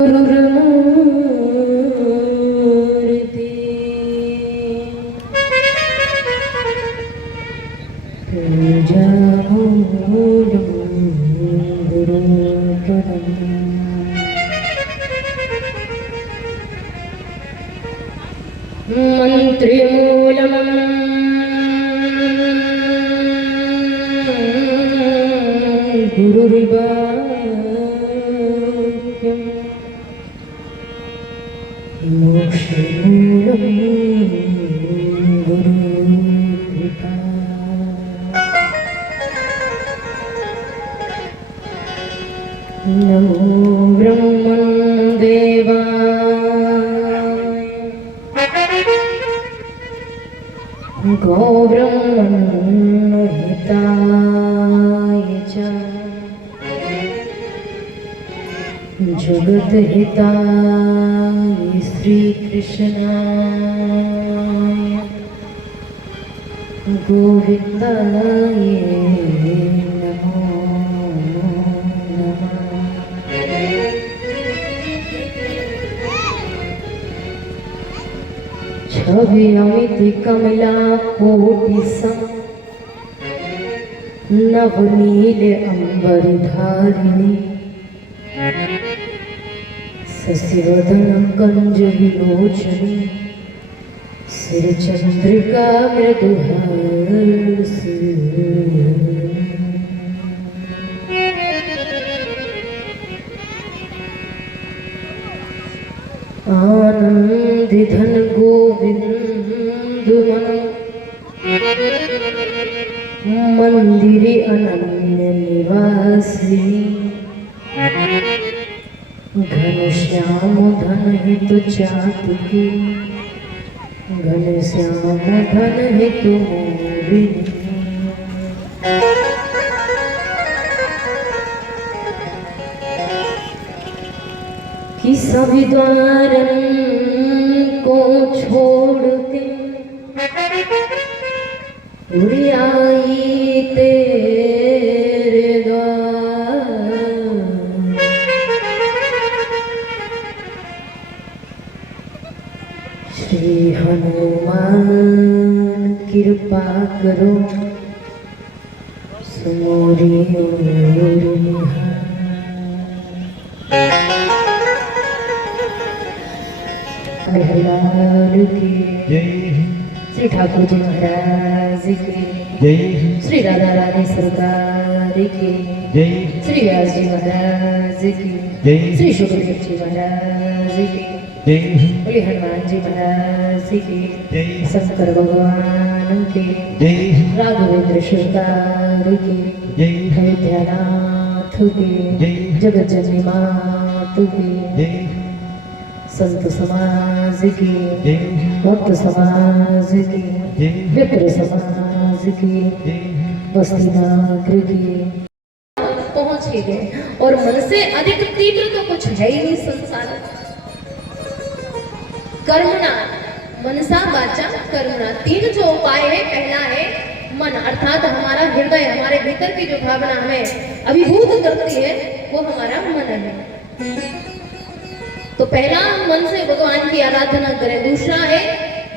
मंत्रिमूलम् गुरुर्वाक्यम् मोक्षमूलम् गुरुकृपा। नमो ब्रह्मन् देवाय गौब्रह्मन् हिताय च जगत हिताय श्रीकृष्णाय गोविन्दाय नमो नमः। छवि अमित कमला कोटि सम नवनील अंबर धारिणी शशिवदन कंज विलोचनी सिर चंद्रिका मृदुहासी। आनंद धन गोविंद मंदिर अनन्य निवासी घनश्याम धन हित चातुकी घनश्याम धन हित मोहिनी। कि सभी द्वारन को छोड़ के उड़ी आई तेरे द्वार। श्री हनुमान कृपा करो सुमोरी और निहार। हरिलाल की जय। श्री ठाकुर जी महाराज की जय। श्री राधा रानी सरकार की जय। श्री व्यास जी महाराज की जय। श्री सुखदेव जी महाराज की जय। बोले हनुमान जी महाराज की जय। शंकर भगवान की जय। राघवेंद्र सरकार की जय। अयोध्यानाथ की जय। जगत जननी मात की जय। संत समाज की भक्त समाज की विप्र समाज की बस्ती नागर की पहुंच ही गए। और मन से अधिक तीव्र तो कुछ है ही नहीं संसार। कर्मणा मनसा वाचा कर्मणा तीन जो उपाय है। पहला है मन अर्थात हमारा हृदय, हमारे भीतर की जो भावना हमें अभिभूत करती है वो हमारा मन है। तो पहला मन से भगवान की आराधना करें। दूसरा है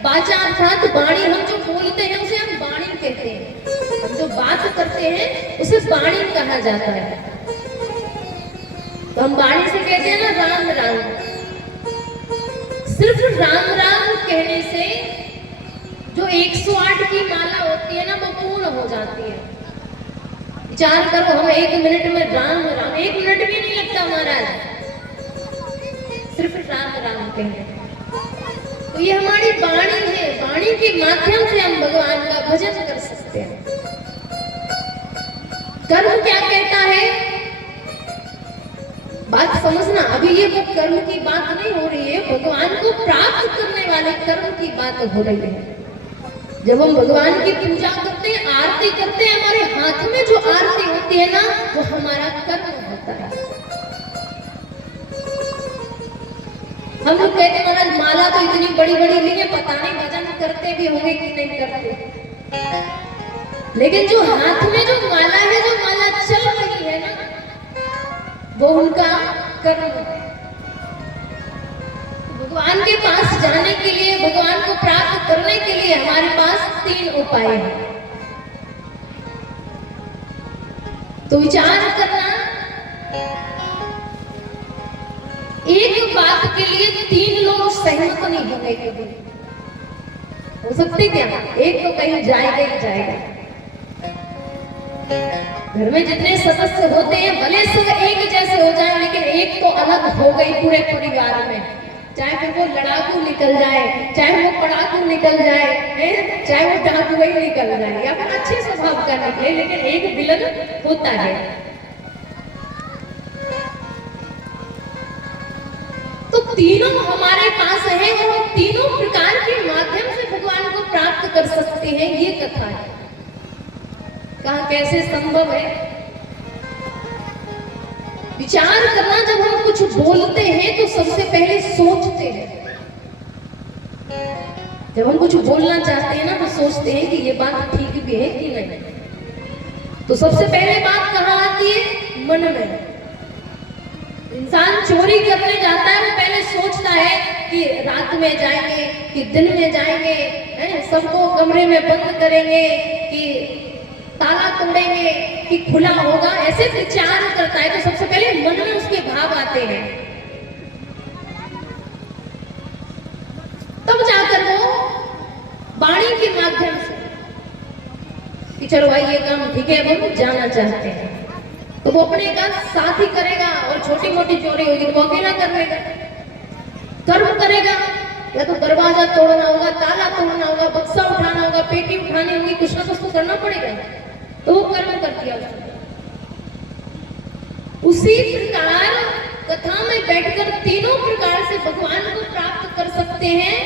वाचा अर्थात वाणी, हम जो बोलते हैं उसे हम वाणी कहते हैं। हम जो बात करते हैं उसे वाणी कहा जाता है। तो हम वाणी से कहते हैं ना राम राम। सिर्फ राम राम कहने से जो 108 की माला होती है ना वो पूर्ण हो जाती है। विचार करो, हम 1 मिनट में राम राम, 1 मिनट भी नहीं लगता महाराज, सिर्फ राम राम कहते। तो ये हमारी वाणी है। वाणी के माध्यम से हम भगवान का भजन कर सकते हैं। कर्म क्या कहता है बात समझना। अभी ये वो कर्म की बात नहीं हो रही है, भगवान को प्राप्त करने वाले कर्म की बात हो रही है। जब हम भगवान की पूजा करते हैं, आरती करते हैं, हमारे हाथ में जो आरती होती है ना वो हमारा कर्म होता है। हम लोग कहते हैं महाराज माला तो इतनी बड़ी बड़ी ली है, पता नहीं भजन करते भी होंगे कि नहीं करते। लेकिन जो हाथ में जो माला है, जो माला चल रही है ना वो उनका कर्म है। भगवान के पास जाने के लिए, भगवान को प्राप्त करने के लिए हमारे पास 3 उपाय हैं। तो विचार करना, एक बात के लिए 3 लोग सहमत नहीं होंगे कभी। हो सकते क्या? एक तो कहीं जाएगा ही जाएगा। घर में जितने सदस्य होते हैं भले सब एक जैसे हो जाए, लेकिन एक तो अलग हो गई पूरे परिवार में। चाहे फिर वो लड़ाकू निकल जाए, चाहे वो पढ़ाकू निकल जाए, चाहे वो डाकू ही निकल जाए, या फिर अच्छे स्वभाव का निकले, लेकिन एक विलन होता है। तो तीनों हमारे पास है और हम तीनों प्रकार के माध्यम से भगवान को प्राप्त कर सकते हैं। ये कथा है। कहा कैसे संभव है? विचार करना, जब हम कुछ बोलते हैं तो सबसे पहले सोचते हैं। जब हम कुछ बोलना चाहते हैं ना तो सोचते हैं कि ये बात ठीक भी है कि नहीं। तो सबसे पहले बात कहाँ आती है? मन में। इंसान चोरी करने जाता है, वो पहले सोचता है कि रात में जाएंगे कि दिन में जाएंगे, सबको कमरे में बंद करेंगे कि ताला तोड़ेंगे कि खुला होगा, ऐसे विचार करता है। तो सबसे पहले मन में उसके भाव आते हैं, तब जाकर वो वाणी के माध्यम से कि चलो भाई ये काम ठीक है, हम जाना चाहते हैं, तो वो अपने का साथ ही करेगा। और छोटी मोटी चोरी होगी तो वो अकेला कर लेगा। कर्म करेगा, या तो दरवाजा तोड़ना होगा, ताला तोड़ना होगा, बक्सा उठाना होगा, पेटी उठानी होगी, कुछ ना कुछ तो करना पड़ेगा। तो वो कर्म कर दिया उसने। उसी प्रकार कथा में बैठकर तीनों प्रकार से भगवान को प्राप्त कर सकते हैं।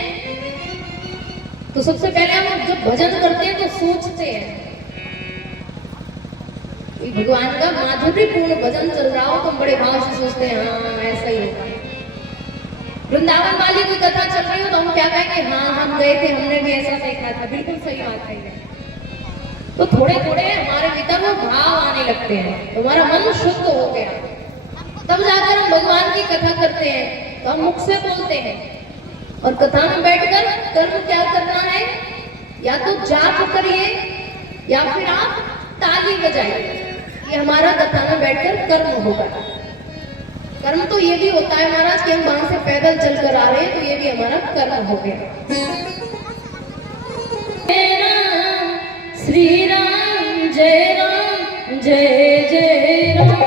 तो सबसे पहले हम जब भजन करते हैं तो सोचते हैं भगवान का माधुर्यपूर्ण भजन चल रहा हो तो हम बड़े भाव से सोचते हैं हाँ ऐसा ही होगा। वृंदावन वाली की कथा चल रही हो तो हम क्या कहेंगे? हाँ हम गए थे, हमने भी ऐसा देखा था। बिल्कुल सही बात है। तो थोड़े थोड़े हमारे भीतर वो भाव आने लगते हैं, हमारा मन शुद्ध हो गया, तब जाकर हम भगवान की कथा करते हैं। तो हम मुख से बोलते हैं और कथा में बैठकर कर्म क्या करना है? या तो जाप करिए या फिर आप ताली बजाइए। ये हमारा कथा में बैठकर कर्म होगा। कर्म तो ये भी होता है महाराज कि हम वहां से पैदल चलकर आ रहे हैं, तो ये भी हमारा कर्म हो गया। श्री राम जय राम जय जय राम।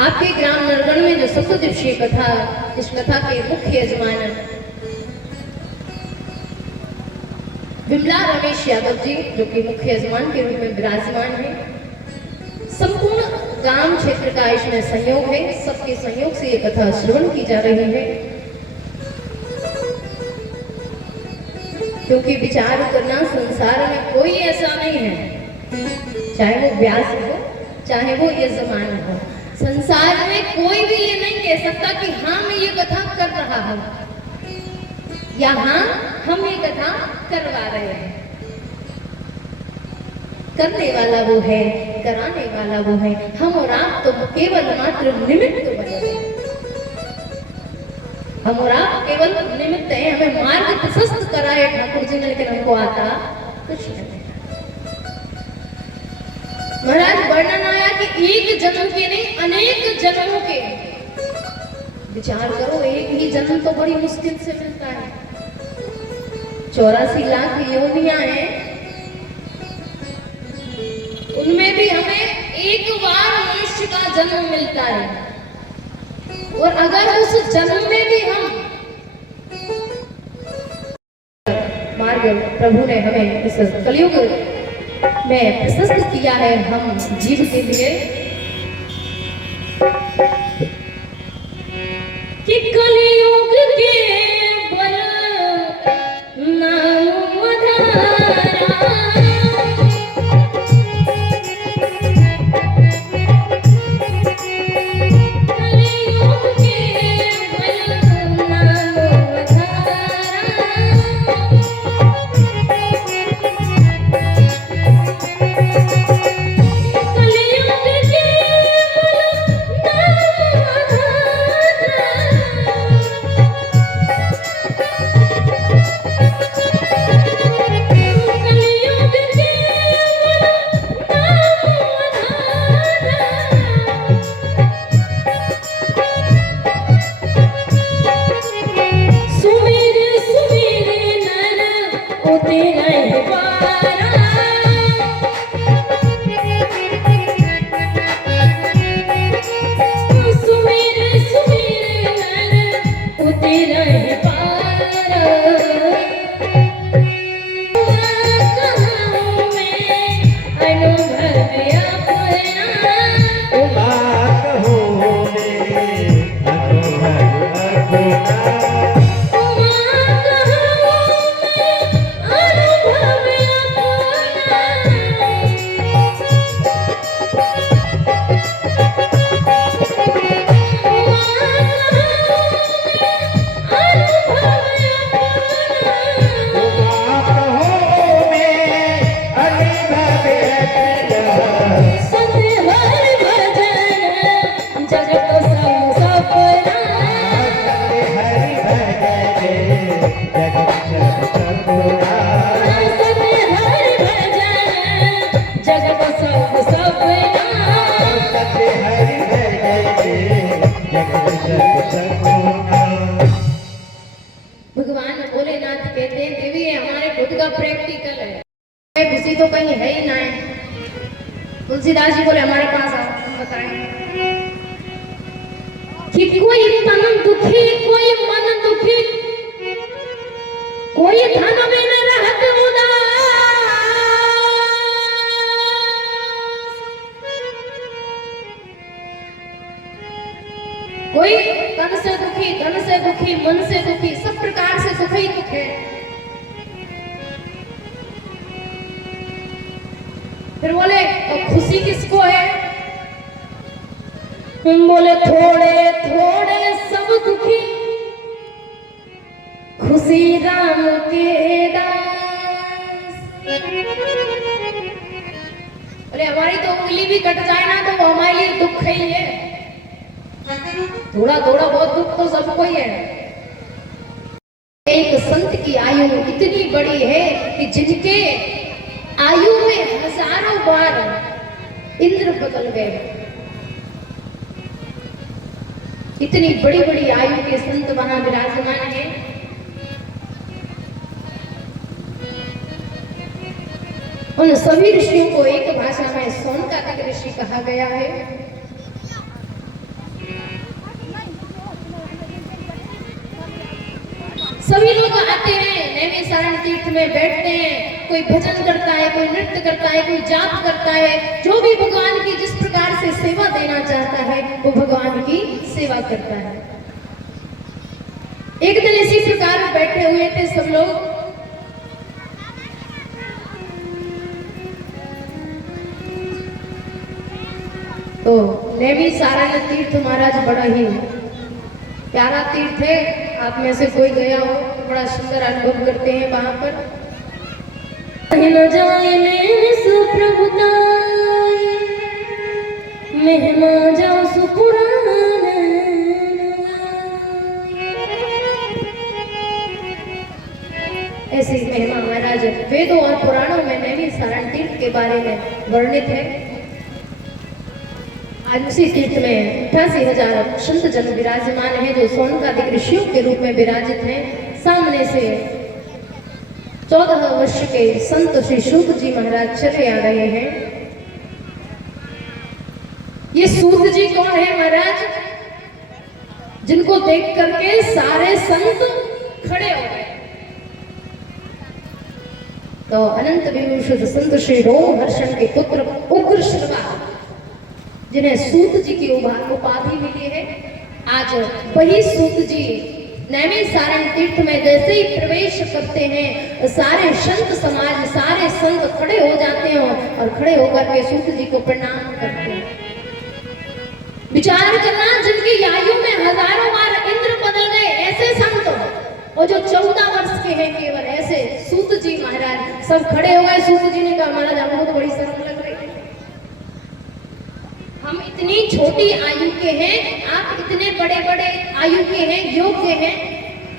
आपके ग्राम नरगढ़ में जो सप्तदिवसीय कथा, इस कथा के मुख्य यजमान विमला रमेश यादव जी, जो कि मुख्य यजमान के रूप में विराजमान है। संपूर्ण ग्राम क्षेत्र का इसमें सहयोग है। सबके सहयोग से ये कथा श्रवण की जा रही है। क्योंकि विचार करना, संसार में कोई ऐसा नहीं है, चाहे वो व्यास हो चाहे वो यजमान हो, संसार में कोई भी ये नहीं कह सकता कि हाँ मैं ये कथा कर रहा हूं या हाँ हम ये कथा करवा रहे हैं। करने वाला वो है, कराने वाला वो है। हम और आप तो केवल मात्र निमित्त बने हैं। हम और आप केवल निमित्त हैं। हमें मार्ग प्रशस्त करा है ठाकुर जी ने, लेकिन हमको आता कुछ नहीं। महाराज वर्णन आया कि एक जन्म के नहीं अनेक जन्मों के। विचार करो, एक ही जन्म तो बड़ी मुश्किल से मिलता है। 84 लाख योनियां हैं, उनमें भी हमें एक बार मनुष्य का जन्म मिलता है। और अगर उस जन्म में भी हम मार्ग प्रभु ने हमें इस कलयुग में प्रशस्त किया है हम जीव के लिए कि कलयुग के बल नाम मधारा तेरा ही पारा सुमेर सुमेर नर तेरा ही पारा कहूँ मैं अनुभव अपना उमा कहूँ मैं अनुभव अपना भगवान भोलेनाथ कहते हैं देवी ये हमारे खुद का प्रैक्टिकल है, खुशी तो कहीं है ही ना है। तुलसीदास जी बोले हमारे पास आओ हम बताएं कि कोई तन दुखी कोई मन दुखी कोई धन में न रहत उदास कोई तन से दुखी धन से दुखी मन से दुखी सब प्रकार से दुख ही दुख है। फिर बोले तो खुशी किसको है? बोले थोड़े थोड़े सब दुखी खुशी राम के दास। बोले हमारी तो उंगली भी कट जाए ना तो वो हमारे लिए दुख ही है। थोड़ा थोड़ा बहुत दुख तो सबको ही है। एक संत की आयु इतनी बड़ी है कि जिनके आयु में हजारों बार इंद्र बदल गए, इतनी बड़ी बड़ी आयु के संत वहां विराजमान है। उन सभी ऋषियों को एक भाषा में सोनकादिक ऋषि कहा गया है। सभी लोग आते हैं नैमिषारण्य तीर्थ में बैठते हैं, कोई भजन करता है, कोई नृत्य करता है, कोई जाप करता है, जो भी भगवान की जिस प्रकार से सेवा देना चाहता है वो भगवान की सेवा करता है। एक दिन इसी प्रकार बैठे हुए थे सब लोग, तो नैमिषारण्य तीर्थ महाराज बड़ा ही प्यारा तीर्थ है। आप में से कोई गया हो तो बड़ा सुंदर अनुभव करते हैं वहां पर। न जाए सुप्रभुता महिमा जाओ सुपुराण, ऐसी महिमा महाराज वेदों और पुराणों में नैमिषारण्य तीर्थ के बारे में वर्णित है। आज उसी तीर्थ में 88,000 संत जन विराजमान हैं जो सोनकादिक ऋषियों के रूप में विराजित हैं। सामने से 14 वर्ष के संत श्री सूत जी महाराज चले आ रहे हैं। ये सूत जी कौन है महाराज? जिनको देख करके सारे संत खड़े हो गए। तो अनंत विभूषित संत श्री रोमहर्षण के पुत्र उग्र श्रवा जिन्हें सूत जी की उपाधि मिली है, आज वही सूत जी नैमिषारण्य तीर्थ में जैसे ही प्रवेश करते हैं सारे संत समाज सारे संत खड़े हो जाते हैं और खड़े होकर के सूत जी को प्रणाम करते हैं। विचार करना, जिनकी आयु में हजारों बार इंद्र बदल गए ऐसे संत, और जो 14 वर्ष के हैं केवल, ऐसे सूत जी महाराज सब खड़े हो गए। सूत जी ने कहा महाराज हमको तो बड़ी शर्म लग रही है, हम इतनी छोटी आयु के हैं, आप इतने बड़े बड़े आयु के हैं, योग्य हैं,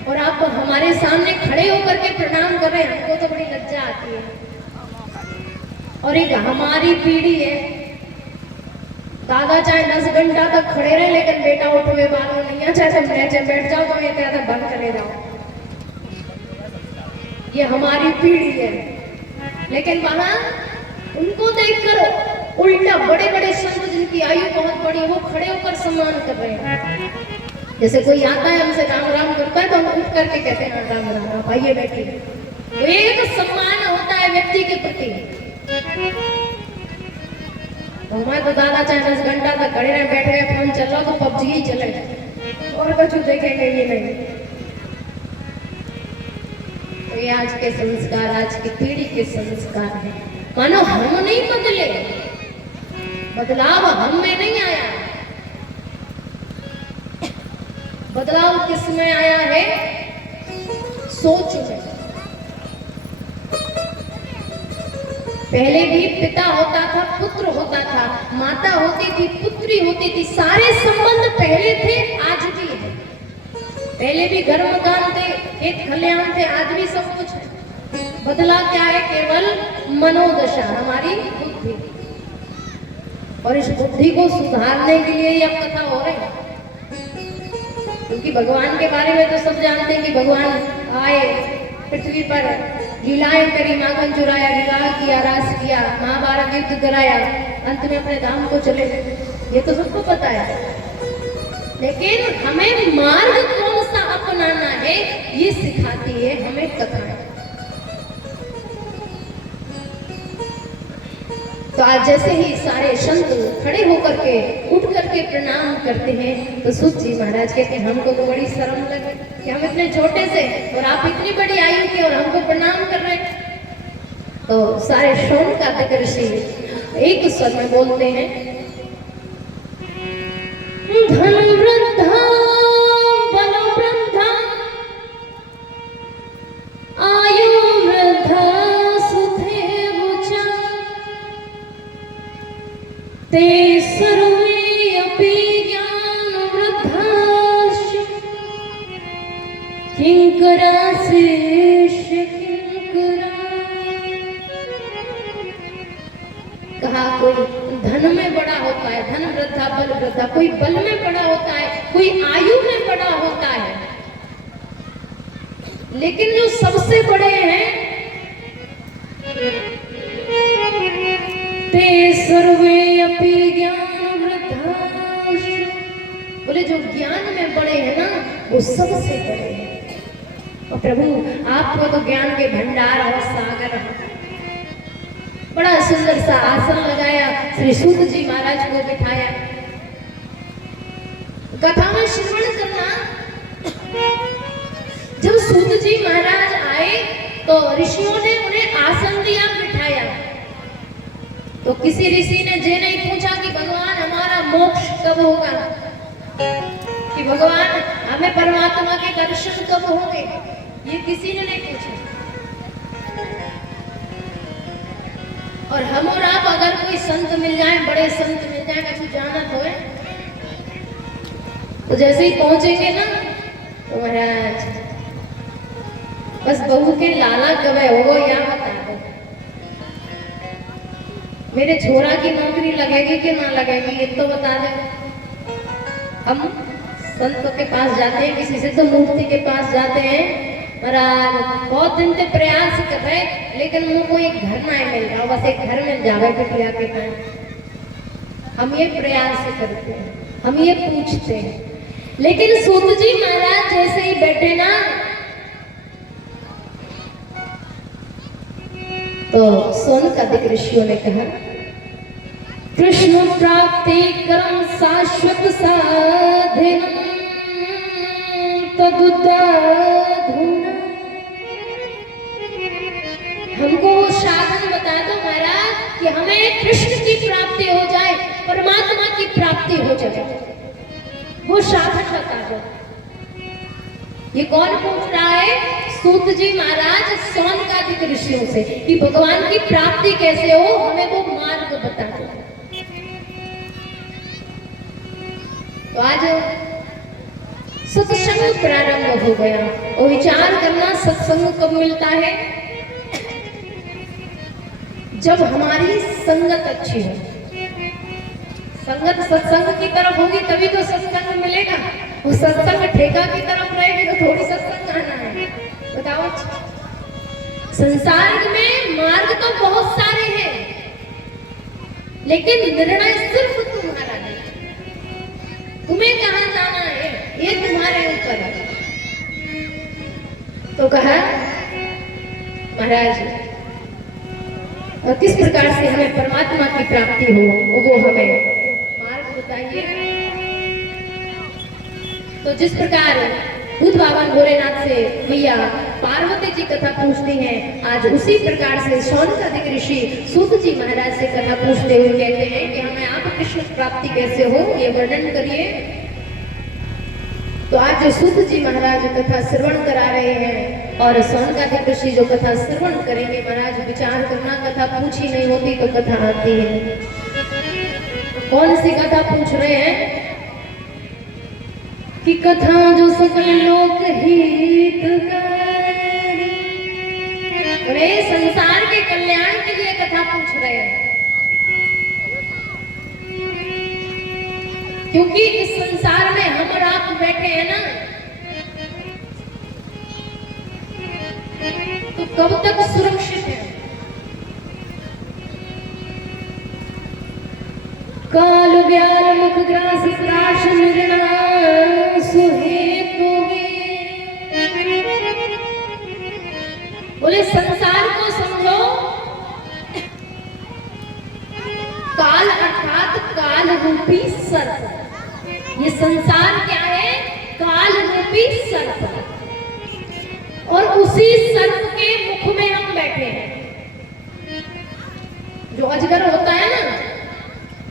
और आप हमारे सामने खड़े होकर के प्रणाम कर रहे हैं, हमको तो बड़ी लज्जा आती है। और एक हमारी पीढ़ी है, दादा चाहे 10 घंटा तक खड़े रहे लेकिन बेटा उठो हुए बालों नहीं, अच्छा तुम नीचे बैठ जाओ तो ये कहता बंद चले जाओ। ये हमारी पीढ़ी है। लेकिन वहां उनको देखकर उल्टा बड़े बड़े संत जिनकी आयु बहुत बड़ी वो खड़े होकर सम्मान कर रहे हैं। जैसे कोई आता है हमसे राम राम करता है तो हम उठ करके कहते हैं राम राम, आप आइए बैठिए। तो एक सम्मान होता है व्यक्ति के प्रति। तो हमारे तो दादा चाहे 10 घंटा तक खड़े रहे, बैठ गए, फोन चल रहा तो पबजी ही चले और कुछ देखेंगे ये नहीं। तो ये आज के संस्कार, आज की पीढ़ी के संस्कार है। मानो हम नहीं बदले, बदलाव हम में नहीं आया। बदलाव किस में आया है? सोच में। पहले भी पिता होता था, पुत्र होता था, माता होती थी, पुत्री होती थी, सारे संबंध पहले थे, आज भी है। पहले भी घर मकान थे, खेत खलिहान थे, आज भी सब कुछ है। बदला क्या है? केवल मनोदशा, हमारी बुद्धि। और इस बुद्धि को सुधारने के लिए ये अब कथा हो रही है। क्योंकि भगवान के बारे में तो सब जानते हैं कि भगवान आए पृथ्वी पर, लीलाएं करी, माखन चुराया, विवाह किया, रास किया, महाभारत युद्ध कराया, अंत में अपने धाम को चले गए। ये तो सबको पता है। लेकिन हमें मार्ग कौन सा अपनाना है ये सिखाती है हमें कथाएं। तो आज जैसे ही सारे संत खड़े होकर के उठ करके प्रणाम करते हैं तो सूत जी महाराज कहते हैं हमको तो बड़ी शर्म लगे कि हम इतने छोटे से और आप इतनी बड़ी आयु के और हमको प्रणाम कर रहे हैं। तो सारे शौनकादिक ऋषि एक स्वर में बोलते हैं, धन वृद्धा बल वृद्धा आयु वृद्धा ते सर्वे अपि ज्ञान वृद्धाश्च किंकराश्च किंकरा। कहा कोई धन में बड़ा होता है, धन वृद्धा बल वृद्धा, कोई बल में बड़ा होता है, कोई आयु में बड़ा होता है। लेकिन जो सबसे बड़े हैं ते सर्वे अपि ज्ञान वृद्धाश्च, बोले जो ज्ञान में बड़े हैं ना वो सबसे बड़े हैं। और प्रभु आपको तो ज्ञान के भंडार और सागर। बड़ा सुंदर सा आसन लगाया, श्री सूत जी महाराज को बिठाया। कथा में श्रवण करना। जब सूत जी महाराज आए तो ऋषियों ने उन्हें आसन दिया, बिठाया। तो किसी ऋषि ने ये नहीं पूछा कि भगवान हमारा मोक्ष कब होगा, कि भगवान हमें परमात्मा के दर्शन कब होंगे, ये किसी ने नहीं पूछा। और हम और आप अगर कोई संत मिल जाए, बड़े संत मिल जाए, कभी जानत होए, तो जैसे ही पहुंचेंगे ना तो महाराज बस बहू के लाला कब होगा या बता दो, मेरे छोरा की नौकरी लगेगी कि ना लगेगी ये तो बता दे। हम संतों के पास जाते हैं, किसी से तो मूर्ति के पास जाते हैं, महाराज बहुत दिन से प्रयास कर रहे लेकिन मुझे कोई घर ना मिल रहा, बस एक घर मिल जावे बिटिया के पास। हम ये प्रयास करते हैं, हम ये पूछते हैं। लेकिन सूत जी महाराज जैसे ही बैठे ना तो शौनकादिक ऋषियों ने कहा, कृष्ण प्राप्ति कर्म शाश्वत साधन तदुदाधुना। हमको वो साधन बता दो महाराज कि हमें कृष्ण की प्राप्ति हो जाए, परमात्मा की प्राप्ति हो जाए, वो साधन बता दो। ये कौन पूछ रहा है? सूत जी महाराज शौनकादिक ऋषियों से कि भगवान की प्राप्ति कैसे हो, हमें वो मार्ग बता दो। तो आज सत्संग प्रारंभ हो गया और विचार करना सत्संग कब मिलता है? जब हमारी संगत अच्छी हो। संगत सत्संग की तरफ होगी तभी तो सत्संग मिलेगा। वो सत्संग ठेका की तरफ रहेगी तो थोड़ी सत्संग आना है, बताओ। संसार में मार्ग तो बहुत सारे हैं, लेकिन निर्णय सिर्फ तुम्हारा नहीं। तुम्हें कहां जाना है ये तुम्हारे ऊपर है। तो कहा महाराज किस प्रकार से हमें परमात्मा की प्राप्ति हो वो हमें मार्ग बताइए। तो जिस प्रकार बुद्ध भगवान भोलेनाथ से मैया पार्वती जी कथा पूछती हैं, आज उसी प्रकार से शौनकादिक ऋषि सूत जी महाराज से कथा पूछते हुए कहते हैं कि हमें आप कृष्ण प्राप्ति कैसे हो ये वर्णन करिए। तो आज जो सूत जी महाराज कथा श्रवण करा रहे हैं और शौनकादिक ऋषि जो कथा श्रवण करेंगे, महाराज विचार करना, कथा पूछी नहीं होती तो कथा आती है। कौन सी कथा पूछ रहे हैं कि कथा जो सकल लोक हितकारी, वे संसार के कल्याण के लिए कथा पूछ रहे हैं। क्योंकि इस संसार में हम और आप बैठे हैं ना, तो कब तक सुरक्षित है? काल व्याल मुख ग्रास प्राश निर्णासु हेतु बोले संसार को समझो, काल अर्थात काल रूपी सर्प। ये संसार क्या है? काल रूपी सर्प। और उसी सर्प के मुख में हम बैठे हैं। जो अजगर होता है ना,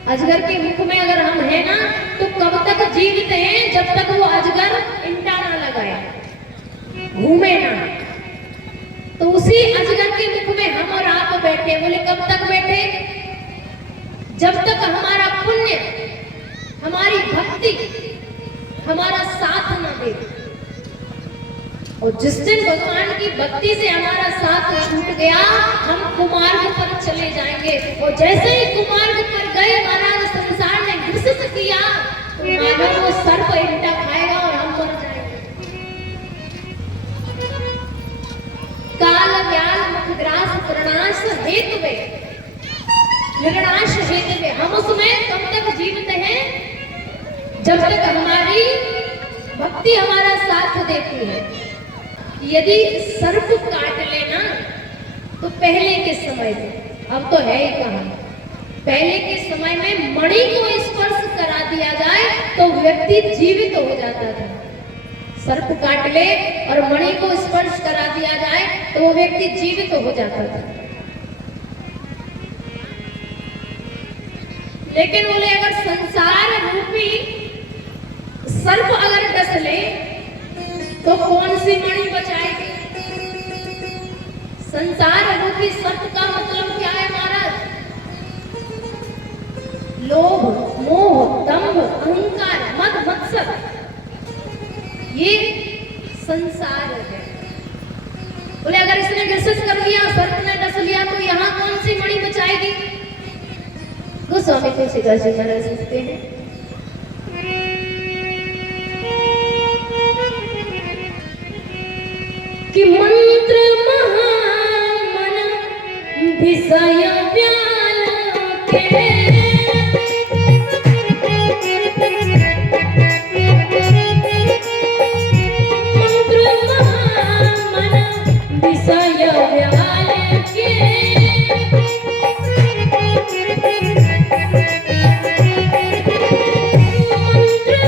अजगर के मुख में अगर हम हैं ना, तो कब तक जीवित हैं? जब तक वो अजगर इंटा ना लगाए, घूमे ना। तो उसी अजगर के मुख में हम और आप बैठे। बोले कब तक बैठे? जब तक हमारा पुण्य, हमारी भक्ति हमारा साथ न दे। और जिस दिन भगवान की भक्ति से हमारा साथ छूट गया, हम कुमार्ग पर चले जाएंगे। और जैसे ही कुमार्ग पर गए, महाराज संसार ने घिसट किया, तो मानो वो सर्प इंटा खाएगा और हम मर जाएंगे। काल व्याल मुखग्रास प्रणाश हेतु में, निर्णाश हेतु में, हम उसमें कब तक जीवित हैं? जब तक हमारी भक्ति हमारा साथ देती है। यदि सर्प काट लेना तो पहले के समय में, अब तो है ही कहां, पहले के समय में मणि को स्पर्श करा दिया जाए तो व्यक्ति जीवित हो जाता था। सर्प काट ले और मणि को स्पर्श करा दिया जाए तो वो व्यक्ति जीवित हो जाता था। लेकिन बोले अगर संसार रूपी सर्प अगर डस ले तो कौन सी मणि बचाएगी? संसार रूपी सर्प का मतलब क्या है महाराज? लोभ, मोह, दंभ, अहंकार, मद, मत्सर, ये संसार है। बोले अगर इसने ग्रसित कर लिया, सर्प ने डस लिया, तो यहाँ कौन सी मणि बचाएगी? गोस्वामी तुलसीदास जी महाराज लिखते हैं, कि मंत्र महामन विषय व्याल के, मंत्र महामन विषय व्याल के, मंत्र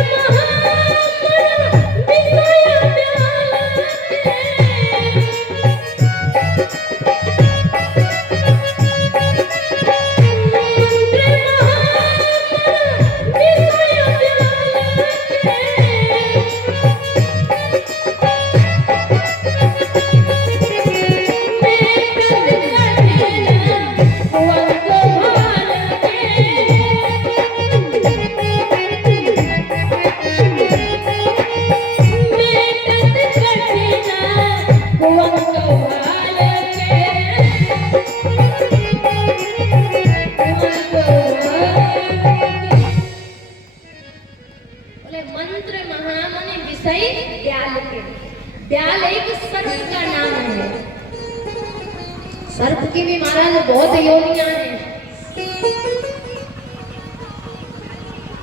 सर्प की भी महाराज बहुत योनियां हैं,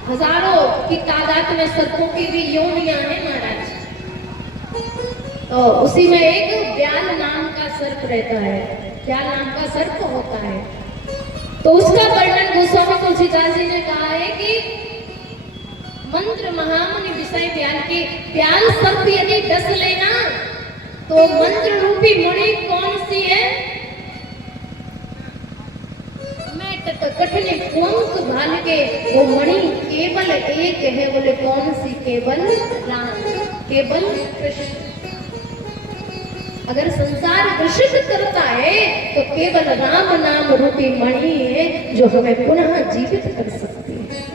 हजारों की तादाद में सर्पों की भी योनियां हैं महाराज। तो उसी में एक ब्याल नाम का सर्प रहता है, ब्याल नाम का सर्प होता है। तो उसका वर्णन गोस्वामी तुलसीदास जी ने कहा है कि मंत्र महामुनि विषय ब्याल के, ब्याल सर्प यदि डस लेना तो मंत्र रूपी मणि कौन सी है? मैं कठिन कुंक भाल के वो मणि केवल एक है, बोले कौन सी? केवल राम, केवल कृष्ण। अगर संसार ग्रसित करता है तो केवल राम नाम रूपी मणि है जो हमें पुनः जीवित कर सकती है।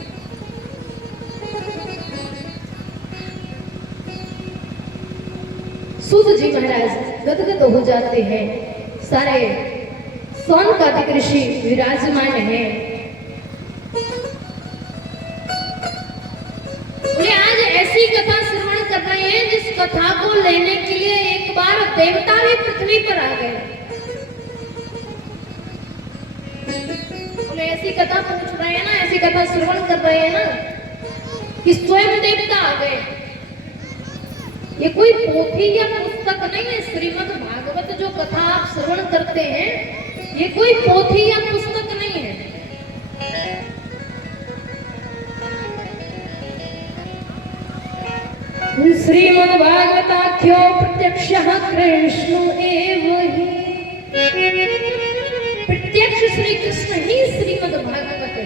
सूत जी महाराज गदगद हो जाते हैं, सारे सौनकादिक ऋषि विराजमान हैं। बोले आज ऐसी कथा श्रवण कर रहे हैं जिस कथा को लेने के लिए एक बार देवता भी पृथ्वी पर आ गए। बोले ऐसी कथा पूछ रहे हैं ना, ऐसी कथा श्रवण कर रहे हैं ना कि स्वयं देवता आ गए। ये कोई पोथी या पुस्तक नहीं है, श्रीमद् भागवत जो कथा आप श्रवण करते हैं ये कोई पोथी या पुस्तक नहीं है। श्रीमद् भागवताख्यो प्रत्यक्षः कृष्ण एव हि, प्रत्यक्ष श्री कृष्ण ही श्रीमद् भागवत है।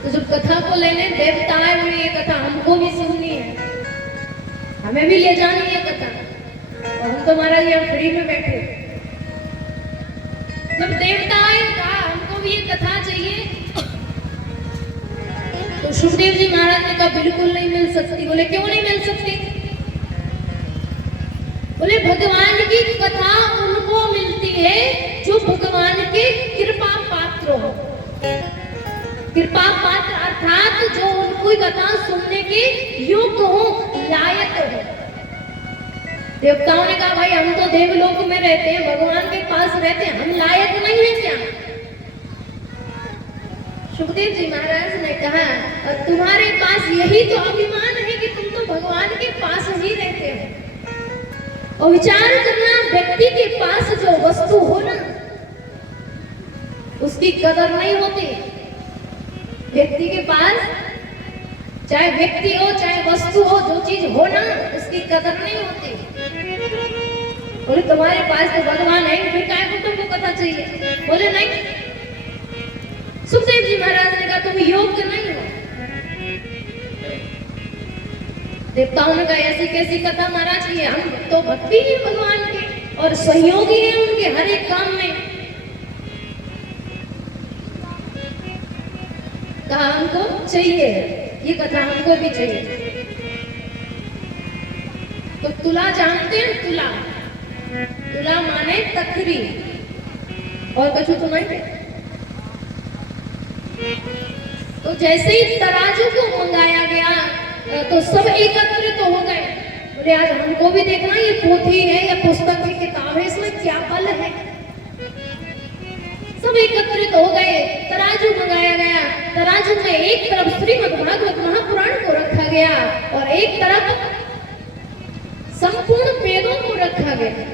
तो जब कथा को लेने देवता आए, बोले ये कथा हमको भी सुननी है, हमें भी ले जानी है कथा, और हम तो महाराज यहाँ फ्री में बैठे। जब देवता आए कहा हमको भी ये कथा चाहिए, तो सुखदेव जी महाराज ने कहा बिल्कुल नहीं मिल सकती। बोले क्यों नहीं मिल सकती? बोले भगवान की कथा उनको मिलती है जो भगवान के कृपा पात्र हो। कृपा पात्र अर्थात जो उनको कथा सुनने के योग्य हो, लायक हो। देवताओं ने कहा भाई हम तो देवलोक में रहते हैं, भगवान के पास रहते हैं, हम लायक नहीं है क्या? सुखदेव जी महाराज ने कहा और तुम्हारे पास यही तो अभिमान है कि तुम तो भगवान के पास ही रहते हो। और विचार करना, व्यक्ति के पास जो वस्तु हो ना उसकी कदर नहीं होती। व्यक्ति के पास चाहे व्यक्ति हो चाहे वस्तु हो, जो चीज हो ना उसकी कदर नहीं होती। बोले तुम्हारे पास तो भगवान है, फिर काय को तुमको कथा चाहिए? बोले नहीं। सुखदेव जी महाराज ने कहा तुम योग्य नहीं हो। देवताओं ने कहा ऐसी कैसी कथा महाराज की? हम तो भक्ति है भगवान के और सहयोगी है उनके हर एक काम में। कहा हमको चाहिए ये कथा, हमको भी चाहिए। तो तुला जानते हैं? तुला, तुला माने तखरी, और कुछ तो नहीं। तो जैसे ही तराजू को मंगाया गया तो सब एकत्रित हो गए। बोले आज हमको भी देखना ये पोथी है या पुस्तक की किताब है, इसमें क्या फल है। सब एकत्रित हो गए, तराजू मंगाया गया। तराजू में एक तरफ श्रीमद् भागवत महापुराण को रखा गया और एक तरफ संपूर्ण वेदों को रखा गया,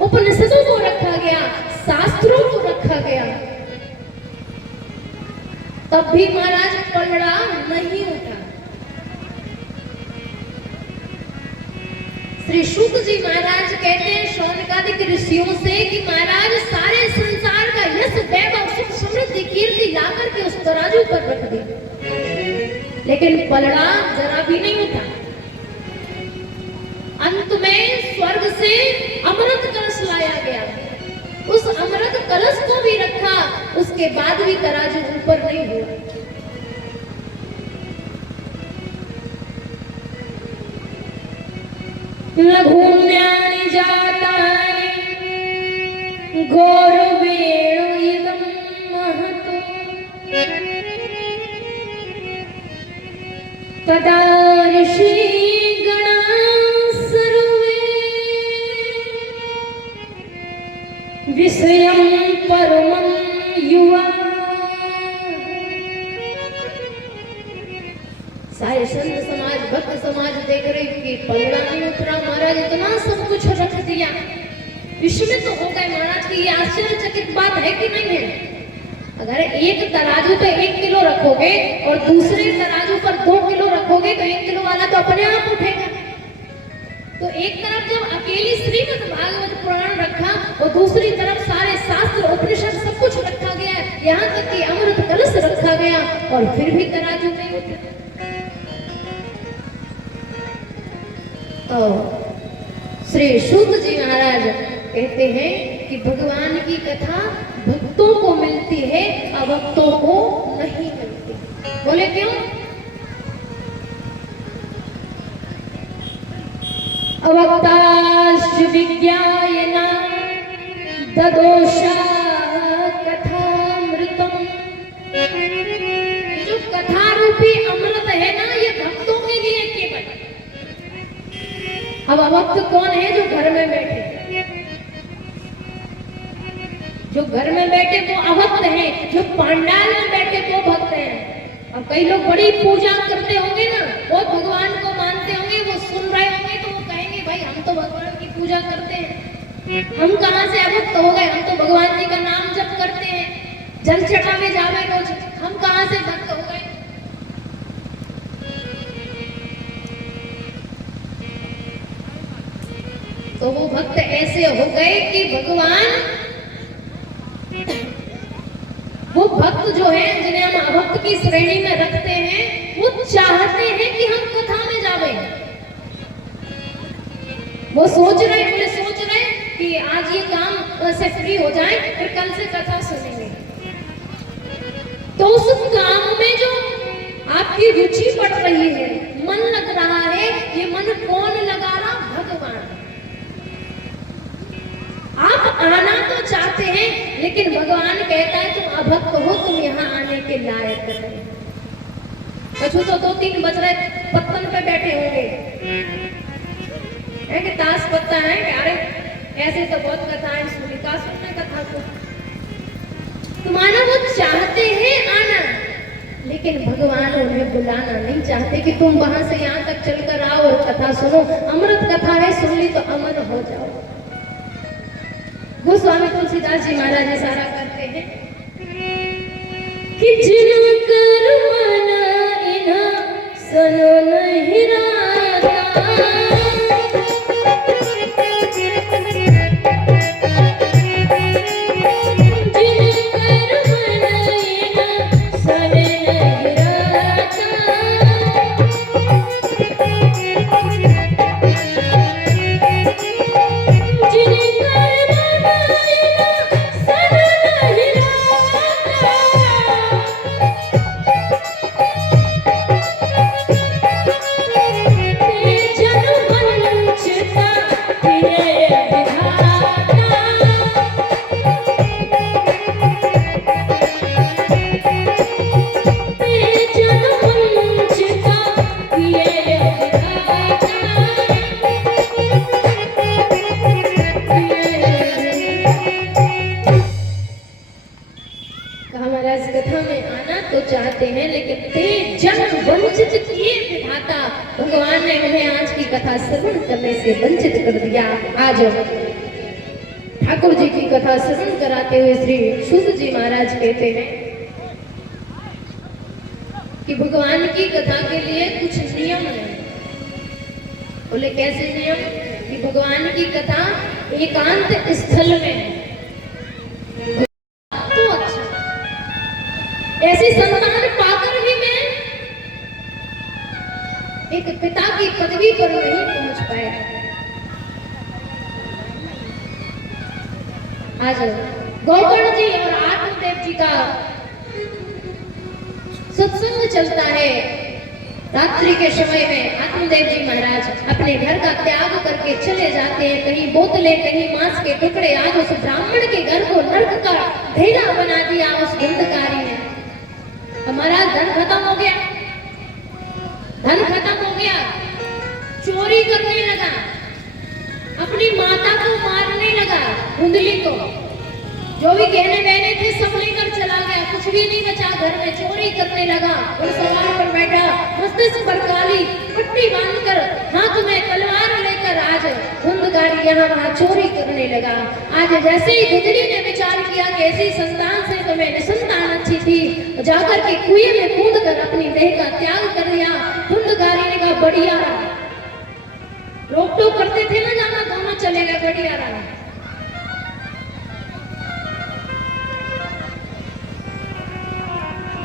उपनिषदों को रखा गया, शास्त्रों को रखा गया। तब भी महाराज पलड़ा नहीं उठा। श्री शुक जी महाराज कहते हैं शौनकादिक ऋषियों से कि महाराज सारे संसार का यश वैभव सुख समृद्धि कीर्ति लाकर के उस तराजू पर रख दी, लेकिन पलड़ा जरा भी नहीं उठा। अंत में स्वर्ग से अमृत कलश लाया गया, उस अमृत कलश को भी रखा, उसके बाद भी तराजू ऊपर नहीं हुआ। लघुन्यानि जातानि गौरवेण इदं महत् तदा ऋषिगणा सर्वे विषयं परमं युवा। सारे संत समाज भक्त समाज देख रहे कि पलड़ा नहीं उतरा, महाराज इतना सब कुछ रख दिया, विस्मित तो हो गए महाराज की ये आश्चर्यचकित बात है कि नहीं है। अगर एक तराजू पे 1 किलो रखोगे और दूसरे तराजू पर 2 किलो रखोगे तो 1 किलो वाला तो अपने आप उठेगा। तो एक तरफ जब अकेली श्रीमद् भागवत पुराण रखा और दूसरी तरफ सारे शास्त्र उपनिषद सब कुछ रखा गया, यहाँ तक कि अमृत कलश रखा गया और फिर भी तराजू नहीं उठा। तो श्री शुद्ध जी महाराज कहते हैं कि भगवान की कथा भक्तों को मिलती है, अभक्तों को नहीं मिलती। बोले क्यों? अवक्ताश्च विज्ञायना ददोषा कथामृतम। जो कथा रूपी अमृत है ना, ये भक्तों के लिए केवल। अब अभक्त कौन है? जो घर में बैठे, जो घर में बैठे वो अभक्त हैं, जो पंडाल में बैठे वो भक्त हैं। अब कई लोग बड़ी पूजा करते होंगे ना, वो भगवान को मानते होंगे, वो सुन रहे होंगे तो वो कहेंगे भाई हम तो भगवान की पूजा करते हैं, हम कहाँ से अभक्त हो गए, हम तो भगवान जी का नाम जप करते हैं, जल चढ़ावे जावे रोज, हम कहाँ से भक्त हो गए। तो वो भक्त ऐसे हो गए कि भगवान, वो भक्त जो है जिन्हें हम अभक्त की श्रेणी में रखते हैं, वो चाहते हैं कि हम कथा में जावे। वो सोच रहे कि आज ये काम से फ्री हो जाए फिर कल से कथा सुनेंगे। तो उस काम में जो आपकी रुचि पड़ रही है, मन लग रहा है, ये मन कौन लगा रहा? भगवान। आप आना तो चाहते हैं लेकिन भगवान कहता है तुम अभक्त हो, तुम यहाँ आने के लायक नहीं। कछु तो 2-3 बज रहे पत्तन पे बैठे होंगे, है कि ताश पत्ता है कि अरे ऐसे तो बहुत कथाएं सुनी, का सुनना कथा को। तुम्हारा वो चाहते हैं आना, लेकिन भगवान उन्हें बुलाना नहीं चाहते कि तुम वहां से यहाँ तक चलकर आओ और कथा सुनो। अमृत कथा है, सुन ली तो अमर हो जाओ। गोस्वामी तुलसीदास जी महाराज इशारा करते हैं कि जिन कर मना इन्हा सन नहीं राता, चाहते हैं लेकिन ते जन्म वंचित किए विधाता, भगवान ने उन्हें आज की कथा श्रवण करने से वंचित कर दिया। आज ठाकुर जी की कथा श्रवण कराते हुए श्री शुद्ध जी महाराज कहते हैं कि भगवान की कथा के लिए कुछ नियम है। बोले कैसे नियम? कि भगवान की कथा एकांत स्थल में है तो अच्छा, ऐसी संतान पाकर भी मैं एक पिता की पदवी पर नहीं पहुंच पाया। आज गोकर्ण जी और आत्मदेव जी का सत्संग चलता है। रात्रि के समय में आत्मदेव जी महाराज अपने घर का त्याग करके चले जाते हैं। कहीं बोतलें, कहीं मांस के टुकड़े, आज उस ब्राह्मण के घर को नर्क का ढेरा बना दिया उस धुंधकारी ने। हमारा धन खत्म हो गया, धन खत्म हो गया, चोरी करने लगा, अपनी माता को मारने लगा, धुंधली को, जो भी गहने बहने थे सब लेकर चला गया, कुछ भी नहीं बचा घर में, चोरी करने लगा। और सवार पर बैठा, मस्तिष्क पर काली पट्टी बांधकर, हाथ में तलवार लेकर आज धुंधकारी यहाँ वहाँ चोरी करने लगा। आज जैसे ही धुंधली ने विचार किया कि ऐसी संतान से तो मैं निसंतान अच्छी थी, जाकर के कुएं में कूद कर अपनी देह का त्याग कर दिया। धुंधकारी ने कहा बढ़िया रहा, रोक टोक करते थे ना जाना, दोनों चले गए, बढ़िया रहा।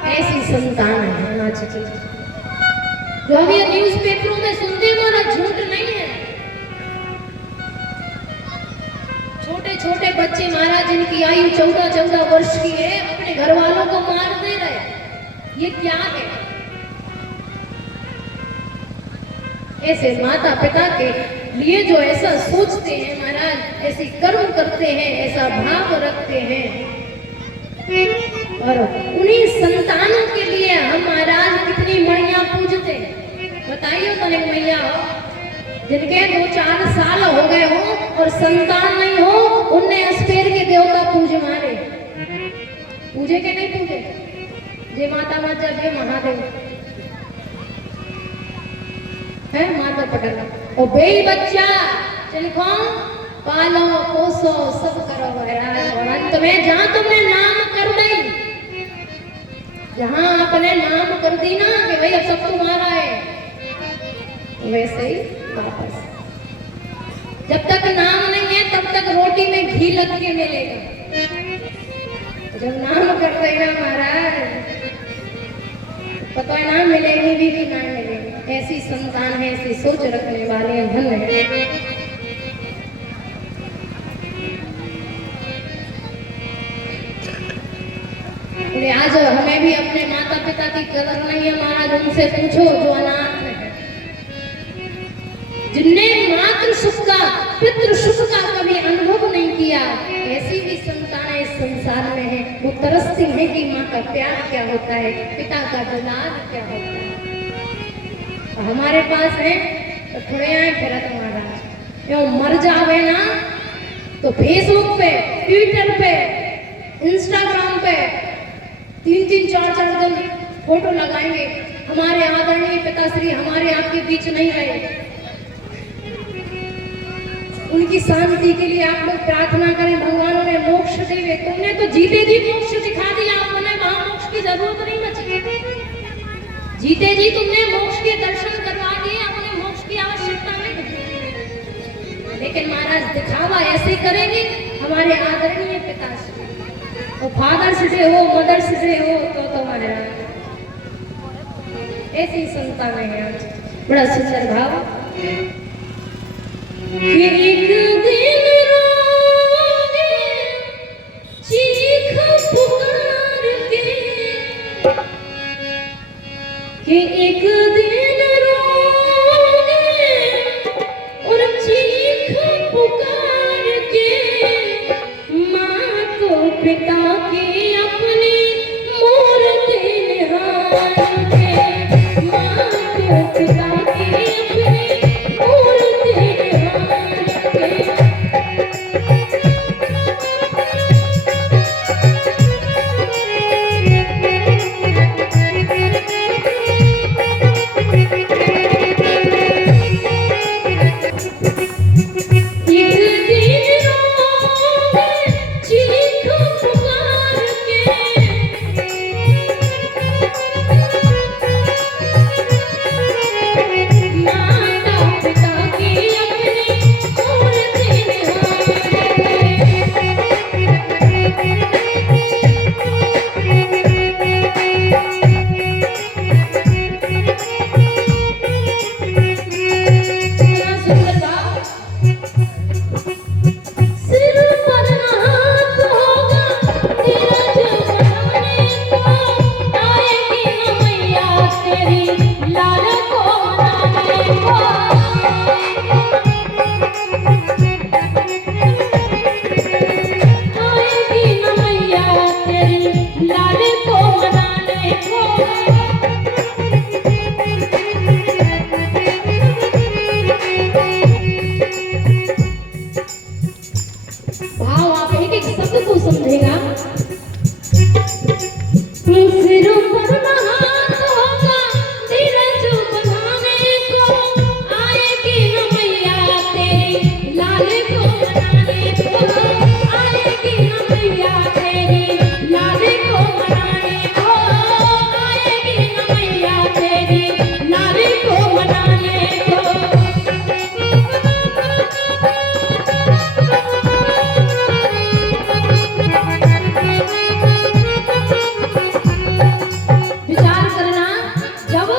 ऐसी संतान है आज की, जो हम ये न्यूज़पेपरों में सुनते हैं ना, झूठ नहीं है। छोटे छोटे बच्चे महाराज, जिनकी आयु 14-14 वर्ष की है, अपने घर वालों को मार दे रहे, ये क्या है? ऐसे माता पिता के लिए जो ऐसा सोचते हैं महाराज, ऐसे कर्म करते हैं, ऐसा भाव रखते हैं, और उन्हीं संतानों के लिए हम महाराज कितनी मणियां पूजते हैं। बताइए तनिक मैया, जिनके 2-4 साल हो गए हो और संतान नहीं हो, उनने अस्पेर के देवता पूजे मारे, पूजे के नहीं पूजे? जय माता माता, जय महादेव है, माता पटल और बेई बच्चा जिनको पालो पोसो सब करो महाराज, और अंत में जहां तुमने नाम कर दी, जहां आपने नाम कर दी ना कि भाई अब सब तुम्हारा है, वैसे ही वापस। जब तक नाम नहीं है तब तक रोटी में घी लग के मिलेगा, जब नाम कर देगा महाराज पता है ना मिलेगी भी कि ना मिलेगी। ऐसी संतान है, ऐसी सोच रखने वाले हैं, धन्य है। आज हमें भी अपने माता पिता की कदर नहीं है महाराज, उनसे पूछो जो अनाथ है, जिनने मातृ सुख का पितृ सुख का कभी अनुभव नहीं किया, ऐसी भी संतानें इस संसार में है। वो तरसती है कि माँ का प्यार क्या होता है, पिता का दुलार क्या होता है। हमारे पास है तो थोड़े आए फिरत महाराज, यो मर जावे ना तो फेसबुक पे, ट्विटर पे, इंस्टाग्राम पे 3-3, 4-4 दिन फोटो लगाएंगे, हमारे आदरणीय पिताश्री हमारे आपके बीच नहीं रहे, उनकी शांति के लिए आप लोग प्रार्थना करें, भगवान उन्हें मोक्ष देवे। तुमने तो जीते जी मोक्ष दिखा दिया, उन्हें वहां मोक्ष की जरूरत नहीं बची। जीते जी तुमने मोक्ष के दर्शन करवा दिए, उन्हें मोक्ष की आवश्यकता नहीं। लेकिन महाराज दिखावा ऐसे करेंगे, हमारे आदरणीय पिताश्री वो फादर्स डे हो, मदर्स डे हो तो महाराज ऐसी संतानें हैं। बड़ा सुंदर भाव कि एक दिन रोगे चीख पुकार के, कि एक दिन रोगे और चीख पुकार के, माँ को पिता की अपनी मूर्ति निहार के, माँ को पिता की अपनी मूर्ति निहार के। माँ मनाने को। विचार करना, जब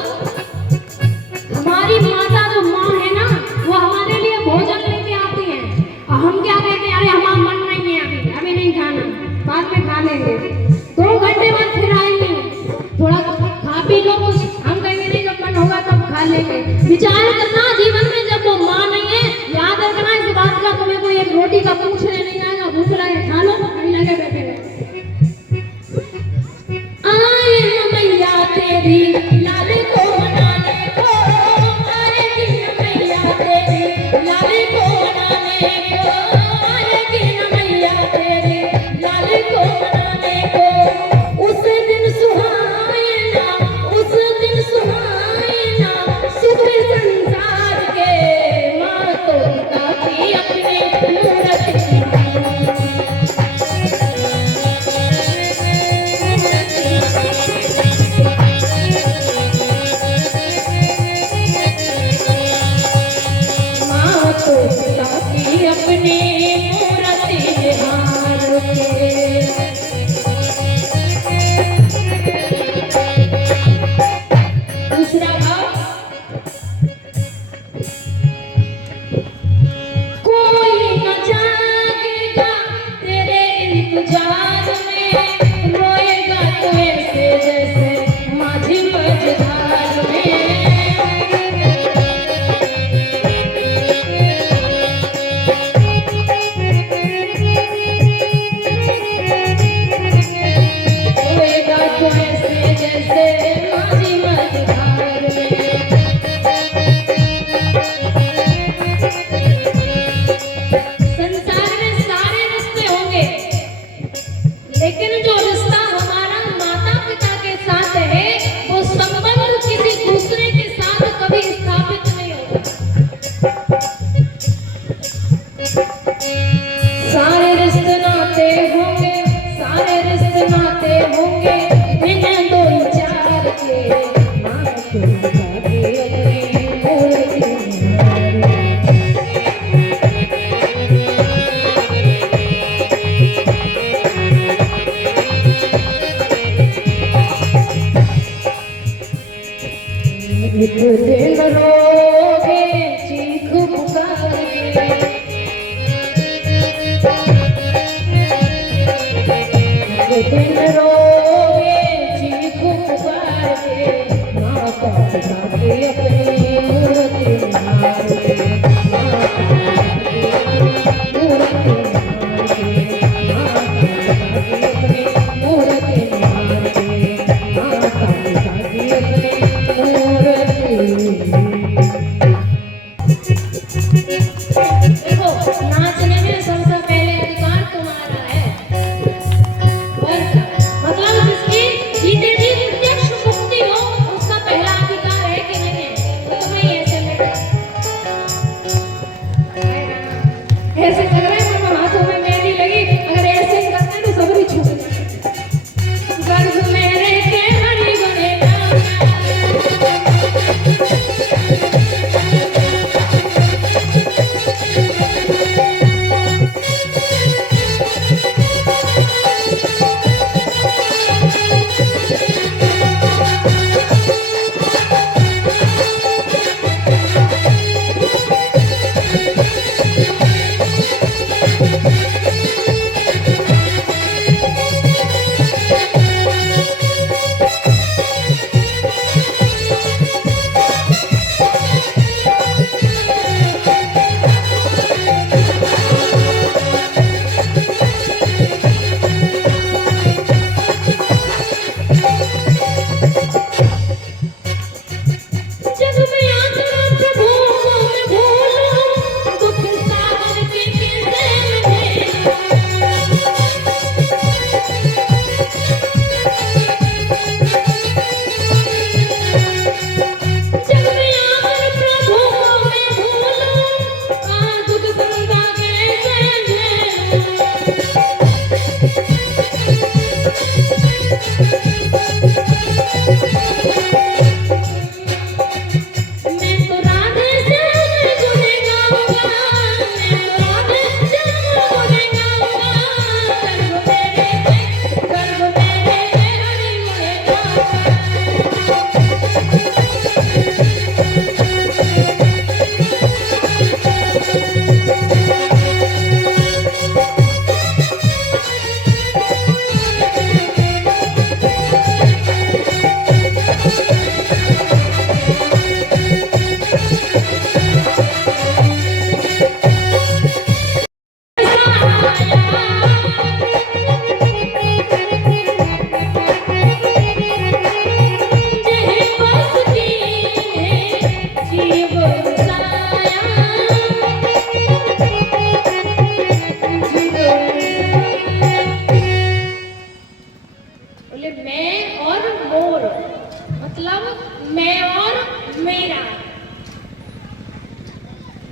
हमारी माता जो माँ है ना, वो हमारे लिए भोजन लेके आती है और हम क्या कहते हैं, अरे हमारा मन नहीं है, अभी नहीं खाना, बाद में खा लेंगे। 2 घंटे बाद फिर आएंगे, थोड़ा खा पी लो कुछ, हम कहेंगे नहीं जब मन होगा तब खा लेंगे। विचार करना, जीवन में जब वो माँ नहीं है, याद रखना इस बात का, तुम्हें कोई एक रोटी का पूछने नहीं आएगा, भूख लगे खा लो, नहीं लगे बैठे रहे। आए न मैया तेरी लाल को मनाने को, आएगी न मैया तेरी लाल को मनाने को, आएगी न मैया तेरी लाल को मनाने को। उस दिन सुहाना, उस दिन सुहाना, सुख संसार के, माँ तो पिता की अपने मूरत की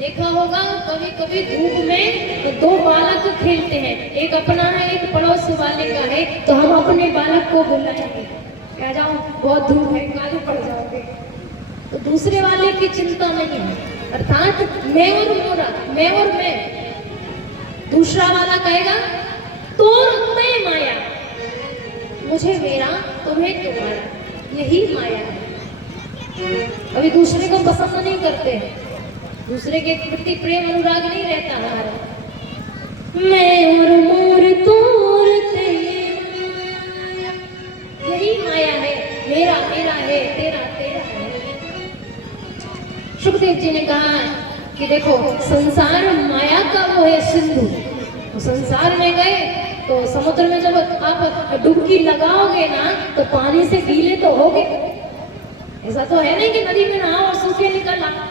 देखा होगा कभी कभी धूप में दो बालक खेलते हैं, एक अपना है एक पड़ोस वाले का है, तो हम अपने बालक को बुलाएंगे, कह जाओ बहुत धूप है काले पड़ जाओगे, तो दूसरे वाले की चिंता नहीं है, अर्थात मैं और मोरा, मैं और मैं। दूसरा वाला कहेगा तोर मैं माया, मुझे मेरा तुम्हें तुम्हारा, यही माया है। अभी दूसरे को पसंद नहीं करते हैं, दूसरे के प्रति प्रेम अनुराग नहीं रहता हमारा। मैं और मोर तोरते, यही माया है, मेरा मेरा है, तेरा तेरा है। सुखदेव जी ने कहा कि देखो संसार माया का वो है सिंधु, तो संसार में गए तो समुद्र में जब आप डुबकी लगाओगे ना तो पानी से गीले तो होगे, ऐसा तो है नहीं कि नदी में नहाओ और सूखे निकल आओ।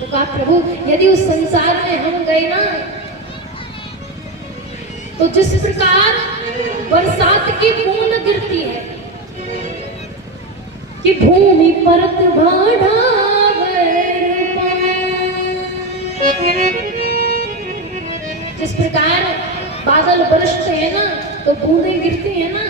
तो कहा प्रभु यदि उस संसार में हम गए ना तो जिस प्रकार बरसात की बूंद गिरती है कि भूमि परत जिस प्रकार बादल बरसते हैं ना तो बूंदें गिरती हैं ना,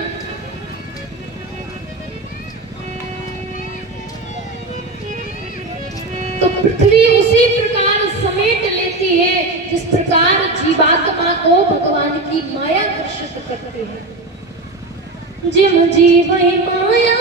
तो पृथ्वी उसी प्रकार समेट लेती है जिस प्रकार जीवात्मा को भगवान की माया आकर्षित करती है। जिम जीव माया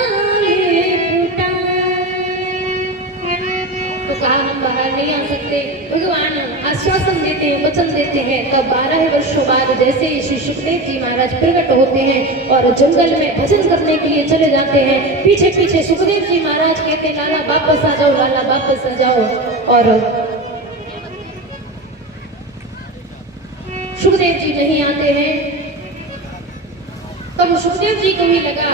तो कहा हम बाहर नहीं आ सकते, भगवान आश्वासन देते हैं, वचन देते हैं। तब 12 वर्षों बाद जैसे श्री सुखदेव जी महाराज प्रकट होते हैं और जंगल में भजन करने के लिए चले जाते हैं, पीछे पीछे सुखदेव जी महाराज कहते हैं लाला वापस आ जाओ, लाला वापस आ जाओ। और सुखदेव जी नहीं आते हैं। तब सुखदेव जी को भी लगा,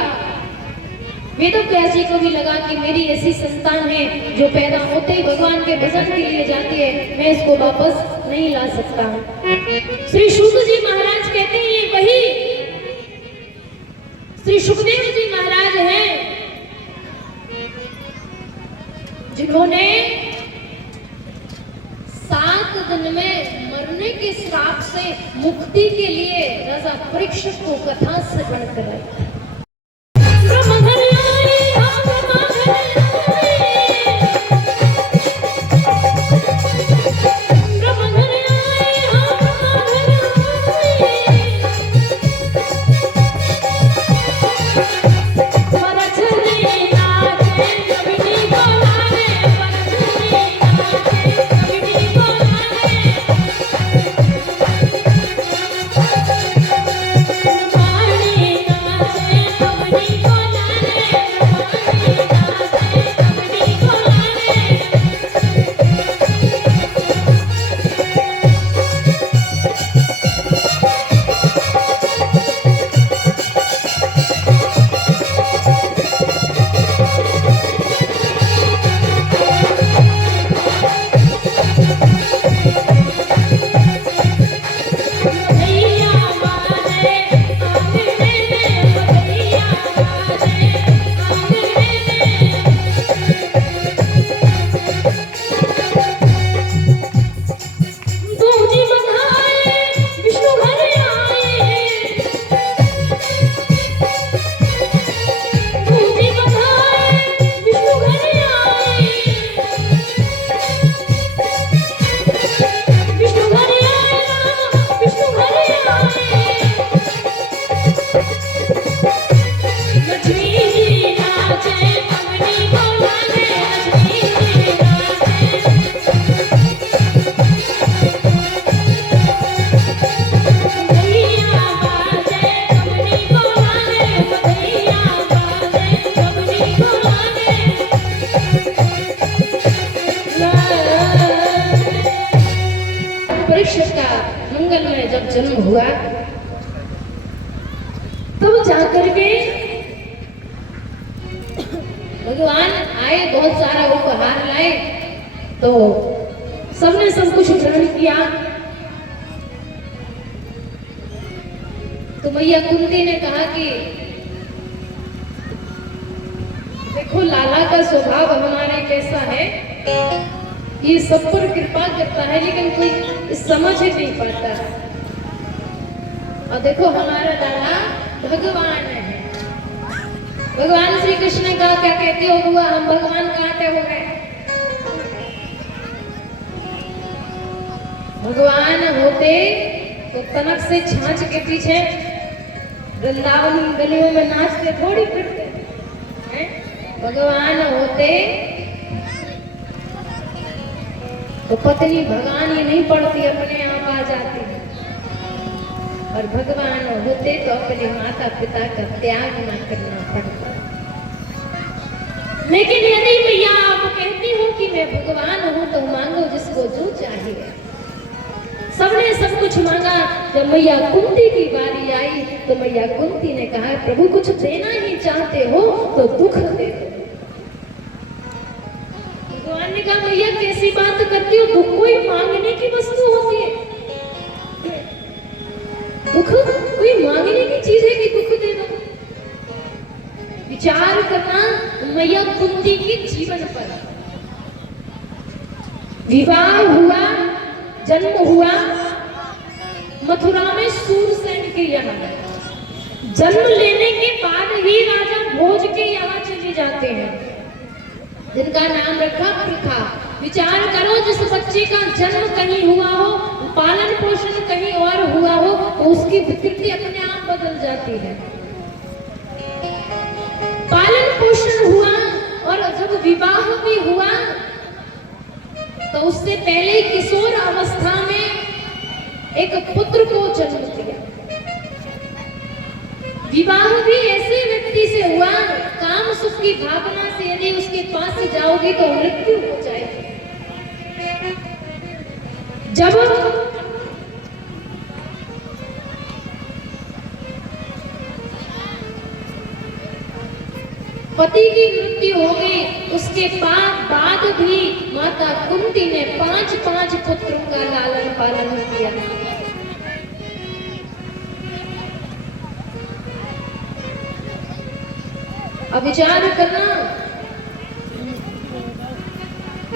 वेदव्यास जी को भी लगा कि मेरी ऐसी संतान है जो पैदा होते ही भगवान के भजन के लिए जाती है, मैं इसको वापस नहीं ला सकता। श्री शुक जी महाराज कहते हैं ये वही श्री सुखदेव जी महाराज हैं जिन्होंने 7 दिन में मरने के श्राप से मुक्ति के लिए राजा परीक्षित को कथा श्रवण कराई। परीक्षित का मंगल में जब जन्म हुआ तब जाकर के भगवान आए, बहुत सारा उपहार लाए, तो सबने सब कुछ ग्रहण किया। तो मैया कुंती ने कहा कि देखो लाला का स्वभाव हमारे कैसा है, ये सब पर कृपा करता है, लेकिन कोई समझ ही नहीं पाता है। और देखो हमारा दादा भगवान है। भगवान श्री कृष्ण का क्या कहते हो हुआ, हम भगवान कहाँ पे हो गए? भगवान होते तो तनक से छाछ के पीछे वृंदावन गलियों में नाचते थोड़ी फिरते हैं। भगवान होते तो पत्नी भगवान ही नहीं पड़ती, अपने आप आ जाती। और भगवान होते तो अपने माता पिता का त्याग न करना पड़ता। लेकिन यदि मैया आप कहती हो कि मैं भगवान हूं तो मांगो जिसको जो चाहिए। सबने सब कुछ मांगा। जब मैया कुंती की बारी आई तो मैया कुंती ने कहा, प्रभु कुछ देना ही चाहते हो तो दुख दे दो। भगवान ने कहा, मैया कैसी बात करती हो, दुख कोई मांगने की वस्तु होती है? दुख कोई मांगने की चीज है कि दुख दे दो? विचार करना मैया कुंती के जीवन पर। विवाह हुआ, जन्म हुआ मथुरा में सूरसेन के यहाँ। जन्म लेने के बाद ही राजा भोज के यहाँ चले जाते हैं, जिनका नाम रखा प्रथा। विचार करो, जिस बच्चे का जन्म कहीं हुआ हो, पालन पोषण कहीं और हुआ हो, तो उसकी विकृति अपने आप बदल जाती है। पालन पोषण हुआ और जब विवाह भी हुआ तो उससे पहले किशोर अवस्था में एक पुत्र को जन्म दिया। विवाह भी ऐसे व्यक्ति से हुआ, काम सुख की भावना से यदि उसके पास जाओगे तो मृत्यु हो जाएगी। जब पति की मृत्यु हो गई, उसके बाद भी माता कुंती ने 5 पुत्रों का लालन पालन किया। अब विचार करना,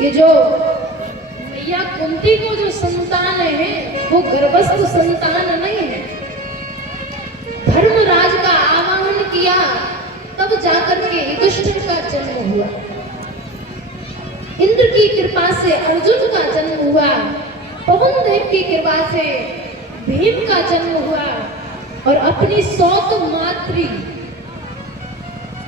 ये जो मैया कुंती को जो संतान है वो गर्भस्थ संतान नहीं है। धर्मराज का आवाहन किया तब जाकर के युधिष्ठिर का जन्म हुआ। इंद्र की कृपा से अर्जुन का जन्म हुआ। पवन देव की कृपा से भीम का जन्म हुआ। और अपनी 100 मातृ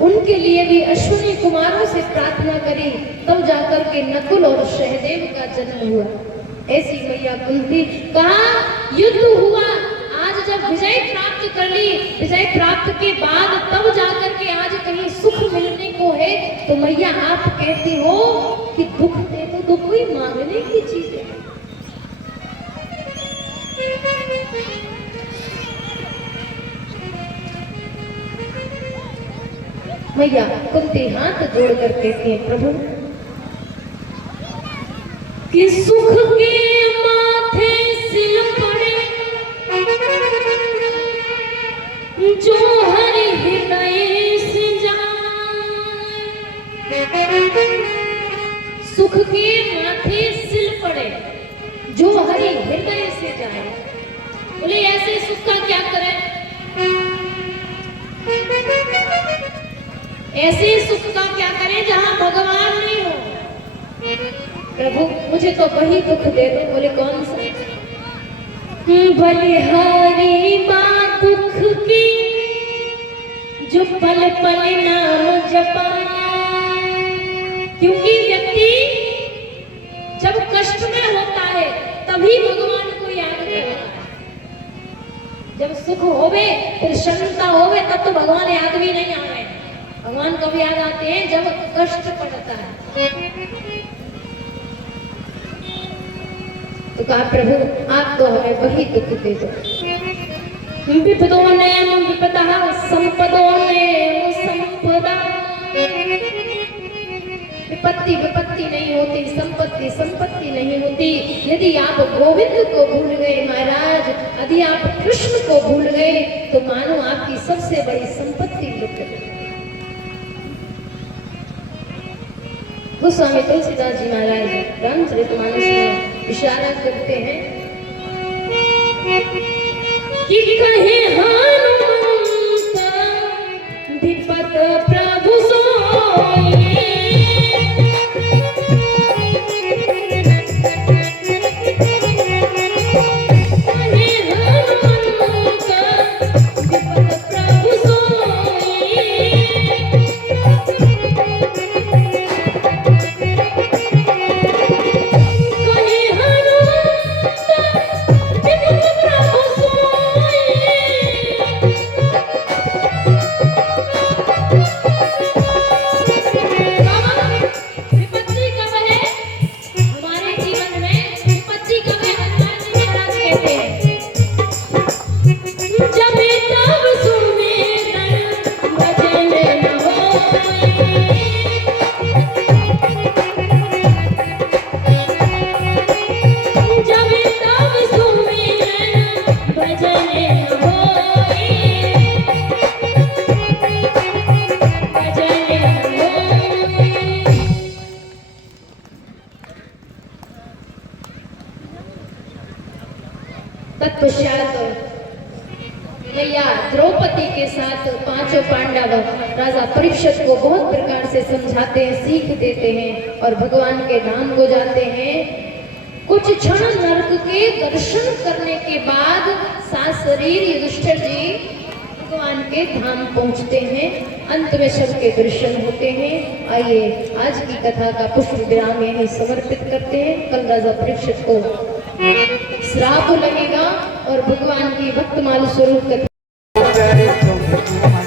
उनके लिए भी अश्विनी कुमारों से प्रार्थना करी, तब जाकर के नकुल और सहदेव का जन्म हुआ। ऐसी मैया कुंती। कहा युद्ध हुआ, आज जब विजय प्राप्त कर ली, विजय प्राप्त के बाद तब जाकर के आज कहीं सुख मिलने को है, तो मैया आप कहती हो कि दुख दे दो, तो कोई मांगने की चीज है? मैया कुंती हाथ जोड़कर कहती है, प्रभु कि सुख के माथे सिल पड़े जो हरि हृदय से जाए। सुख के माथे सिल पड़े जो हरि हृदय से जाए। बोले ऐसे सुख का क्या करें? ऐसे सुख का क्या करें जहां भगवान नहीं हो? प्रभु मुझे तो वही दुख दे दो। बोले कौन सा? बलिहारी बात दुख की जो पल पल नाम जपाए। क्योंकि व्यक्ति जब कष्ट में होता है तभी भगवान को याद करता है। जब सुख होवे, प्रसन्नता होवे, तब तो भगवान याद भी नहीं आवे। भगवान कब याद आते हैं? जब कष्ट पड़ता है। तो कहा प्रभु आप तो हमें वही दुख दे दो। विपदों ने विपदा, संपदों ने संपदा। विपत्ति विपत्ति नहीं होती, संपत्ति संपत्ति नहीं होती। यदि आप गोविंद को भूल गए महाराज, यदि आप कृष्ण को भूल गए, तो मानो आपकी सबसे बड़ी संपत्ति लुट गई। गोस्वामी तुलसीदास जी महाराज रामचरितमानस में इशारा करते हैं कि कहे हनुमंत विपत प्रभु सोई। तत्पश्चात मैया द्रौपदी के साथ पांचों पांडव राजा परीक्षित को बहुत प्रकार से समझाते हैं, सीख देते हैं और भगवान के धाम को जाते हैं। कुछ क्षण नरक के दर्शन करने के बाद साशरीर युधिष्ठिर जी भगवान के धाम पहुंचते हैं। अंत में सबके दर्शन होते हैं। आइए आज की कथा का पुष्प विराम यहीं समर्पित करते हैं। कल राजा परीक्षित को श्राप लगेगा और भगवान की भक्तमाल स्वरूप कथा